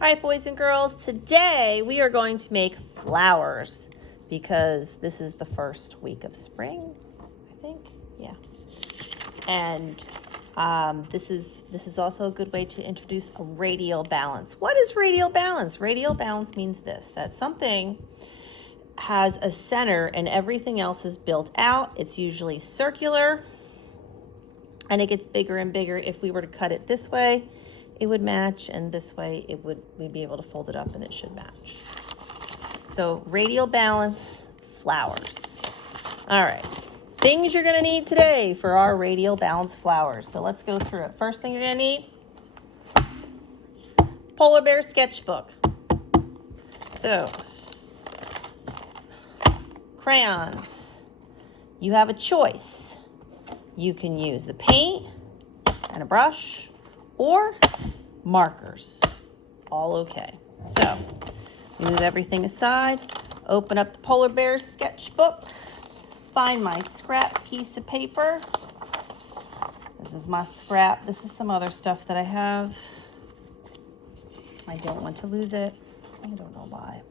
All right, boys and girls, today we are going to make flowers because this is the first week of spring, I think. Yeah. And this is also a good way to introduce a radial balance. What is radial balance? Radial balance means this, that something has a center and everything else is built out. It's usually circular and it gets bigger and bigger. If we were to cut it this way, it would match, and this way we'd be able to fold it up and it should match. So radial balance flowers. All right, things you're gonna need today for our radial balance flowers. So let's go through it. First thing you're gonna need, polar bear sketchbook. So crayons, you have a choice. You can use the paint and a brush or markers, all okay. So move everything aside, open up the polar bear sketchbook, find my scrap piece of paper. This is my scrap. This is some other stuff that I have. I don't want to lose it. I don't know why.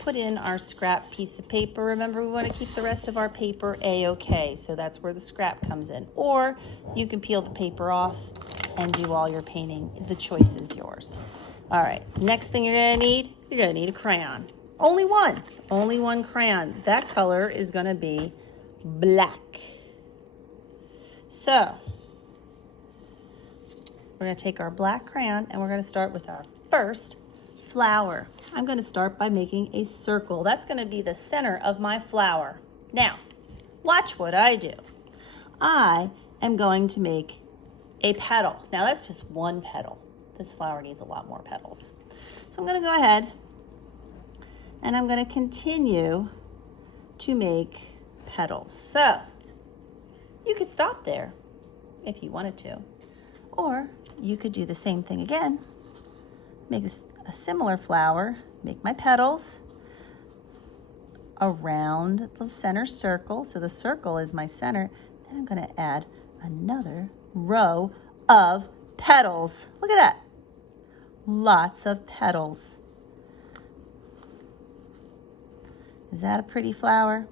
Put in our scrap piece of paper. Remember, we want to keep the rest of our paper A-okay, so that's where the scrap comes in. Or you can peel the paper off and do all your painting. The choice is yours. All right, next thing you're gonna need a crayon. Only one crayon. That color is gonna be black. So we're gonna take our black crayon and we're gonna start with our first flower. I'm going to start by making a circle. That's going to be the center of my flower. Now, watch what I do. I am going to make a petal. Now, that's just one petal. This flower needs a lot more petals. So I'm going to go ahead and I'm going to continue to make petals. So you could stop there if you wanted to, or you could do the same thing again. Make a similar flower, make my petals around the center circle. So the circle is my center. Then I'm going to add another row of petals. Look at that. Lots of petals. Is that a pretty flower?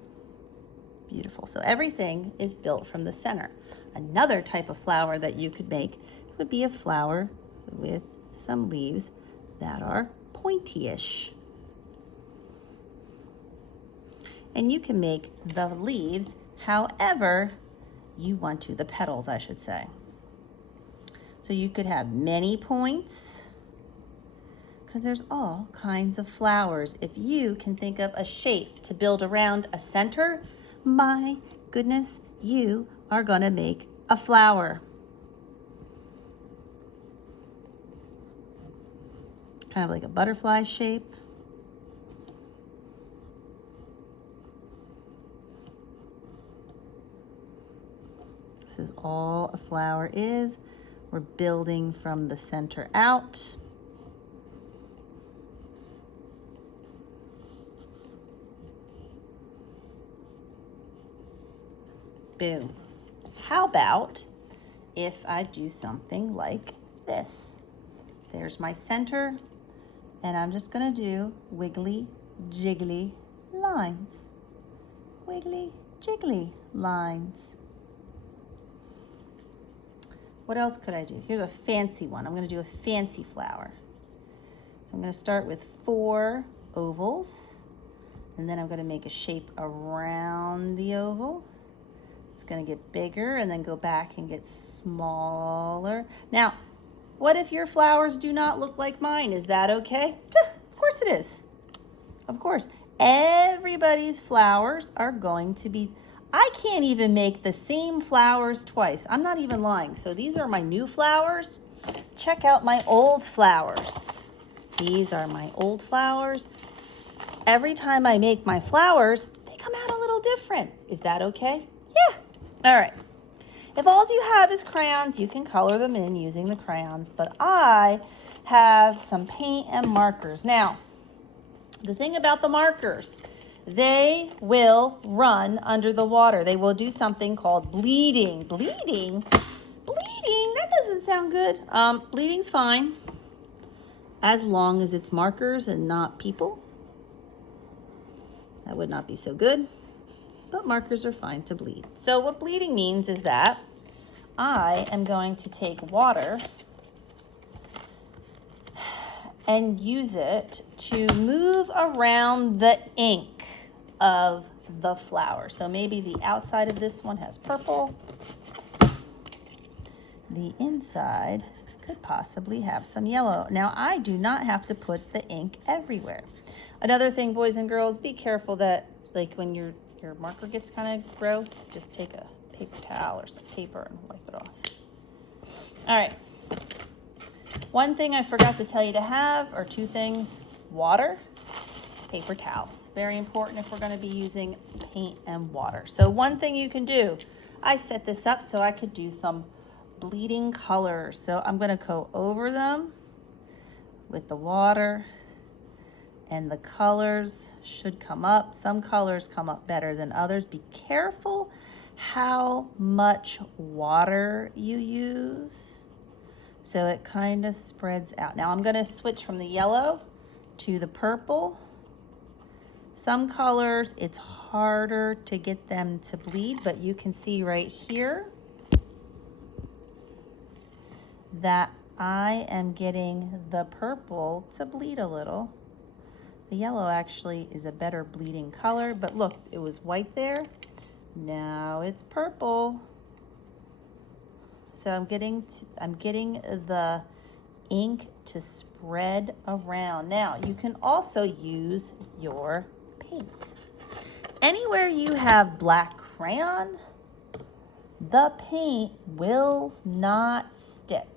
Beautiful. So everything is built from the center. Another type of flower that you could make would be a flower with some leaves that are pointy-ish. And you can make the leaves however you want to, the petals, I should say. So you could have many points, because there's all kinds of flowers. If you can think of a shape to build around a center, my goodness, you are gonna make a flower. Kind of like a butterfly shape. This is all a flower is. We're building from the center out. Boom. How about if I do something like this? There's my center. And I'm just gonna do wiggly, jiggly lines. Wiggly, jiggly lines. What else could I do? Here's a fancy one. I'm gonna do a fancy flower. So I'm gonna start with 4 ovals, and then I'm gonna make a shape around the oval. It's gonna get bigger and then go back and get smaller. Now, what if your flowers do not look like mine? Is that okay? Of course it is. Of course. Everybody's flowers are going to be, I can't even make the same flowers twice. I'm not even lying. So these are my new flowers. Check out my old flowers. These are my old flowers. Every time I make my flowers, they come out a little different. Is that okay? Yeah. All right. If all you have is crayons, you can color them in using the crayons, but I have some paint and markers. Now, the thing about the markers, they will run under the water. They will do something called bleeding. Bleeding? Bleeding? That doesn't doesn't sound good. Bleeding's fine as long as it's markers and not people. That would not be so good, but markers are fine to bleed. So what bleeding means is that I am going to take water and use it to move around the ink of the flower. So maybe the outside of this one has purple. The inside could possibly have some yellow. Now, I do not have to put the ink everywhere. Another thing, boys and girls, be careful that, like, when your marker gets kind of gross, just take a paper towel or some paper and wipe it off. All right. One thing I forgot to tell you to have, or two things: water, paper towels. Very important if we're going to be using paint and water. So one thing you can do, I set this up so I could do some bleeding colors. So I'm going to go over them with the water, and the colors should come up. Some colors come up better than others. Be careful how much water you use, so it kind of spreads out. Now I'm going to switch from the yellow to the purple. Some colors, it's harder to get them to bleed, but you can see right here that I am getting the purple to bleed a little. The yellow actually is a better bleeding color, but look, it was white there. Now it's purple. So I'm getting the ink to spread around. Now you can also use your paint. Anywhere you have black crayon, the paint will not stick.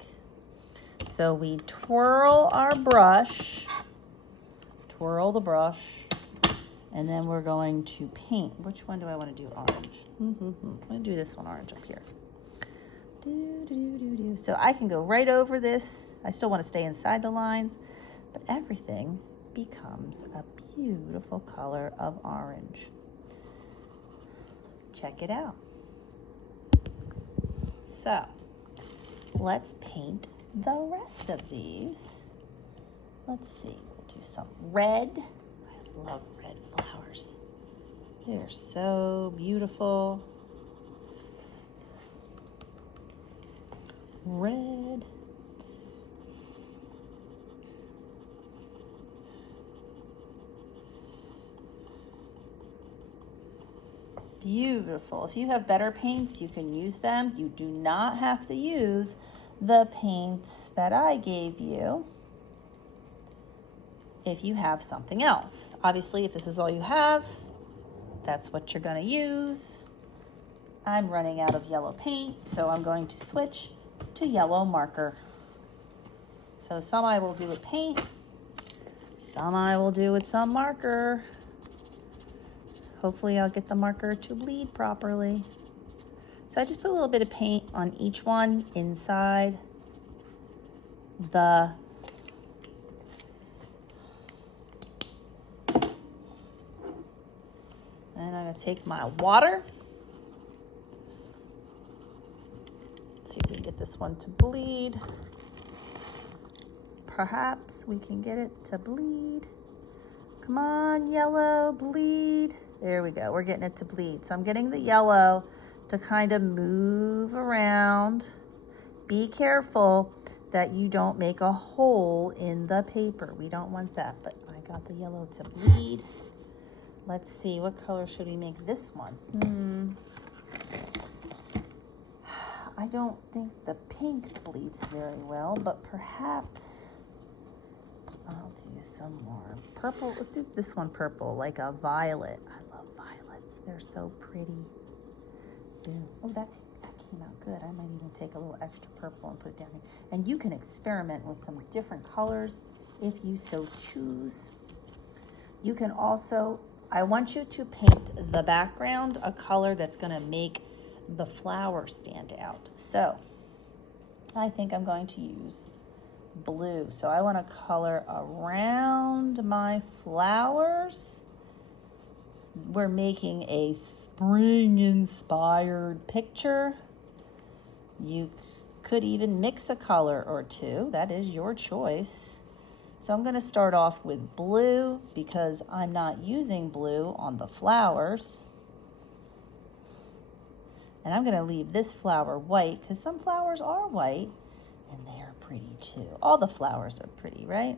So we twirl our brush, twirl the brush, and then we're going to paint. Which one do I want to do orange? I'm going to do this one orange up here. So I can go right over this. I still want to stay inside the lines, but everything becomes a beautiful color of orange. Check it out. So let's paint the rest of these. Let's see, we'll do some red. I love red flowers. They're so beautiful. Red. Beautiful. If you have better paints, you can use them. You do not have to use the paints that I gave you if you have something else. Obviously, if this is all you have, that's what you're going to use. I'm running out of yellow paint, so I'm going to switch to yellow marker. So some I will do with paint, some I will do with some marker. Hopefully I'll get the marker to bleed properly. So I just put a little bit of paint on each one inside the and I'm going to take my water. Let's see if we can get this one to bleed. Perhaps we can get it to bleed. Come on, yellow, bleed. There we go. We're getting it to bleed. So I'm getting the yellow to kind of move around. Be careful that you don't make a hole in the paper. We don't want that, but I got the yellow to bleed. Let's see, what color should we make this one? I don't think the pink bleeds very well, but perhaps I'll do some more purple. Let's do this one purple, like a violet. I love violets. They're so pretty. Boom. Oh, that came out good. I might even take a little extra purple and put it down here. And you can experiment with some different colors if you so choose. You can also, I want you to paint the background a color that's going to make the flower stand out. So I think I'm going to use blue. So I want to color around my flowers. We're making a spring inspired picture. You could even mix a color or two. That is your choice. So I'm going to start off with blue because I'm not using blue on the flowers. And I'm going to leave this flower white because some flowers are white and they're pretty too. All the flowers are pretty, right?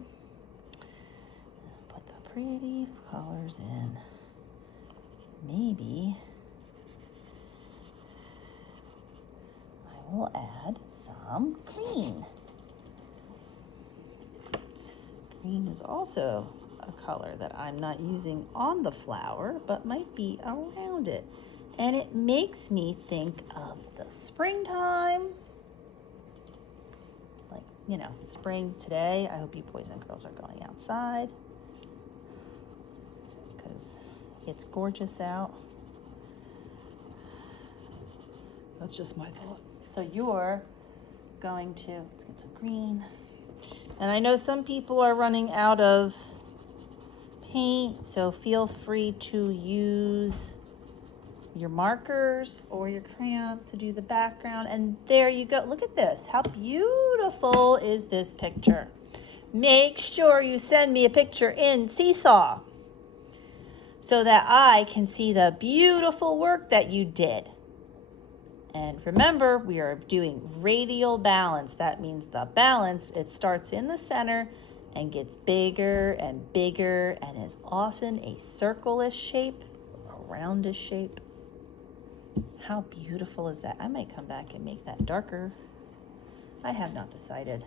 Put the pretty colors in. Maybe I will add some green. Green is also a color that I'm not using on the flower, but might be around it. And it makes me think of the springtime. Like, you know, spring today. I hope you boys and girls are going outside because it's gorgeous out. That's just my thought. So you're going to, let's get some green. And I know some people are running out of paint, so feel free to use your markers or your crayons to do the background. And there you go. Look at this. How beautiful is this picture? Make sure you send me a picture in Seesaw so that I can see the beautiful work that you did. And remember, we are doing radial balance. That means the balance, it starts in the center and gets bigger and bigger and is often a circle-ish shape, a roundish shape. How beautiful is that? I might come back and make that darker. I have not decided.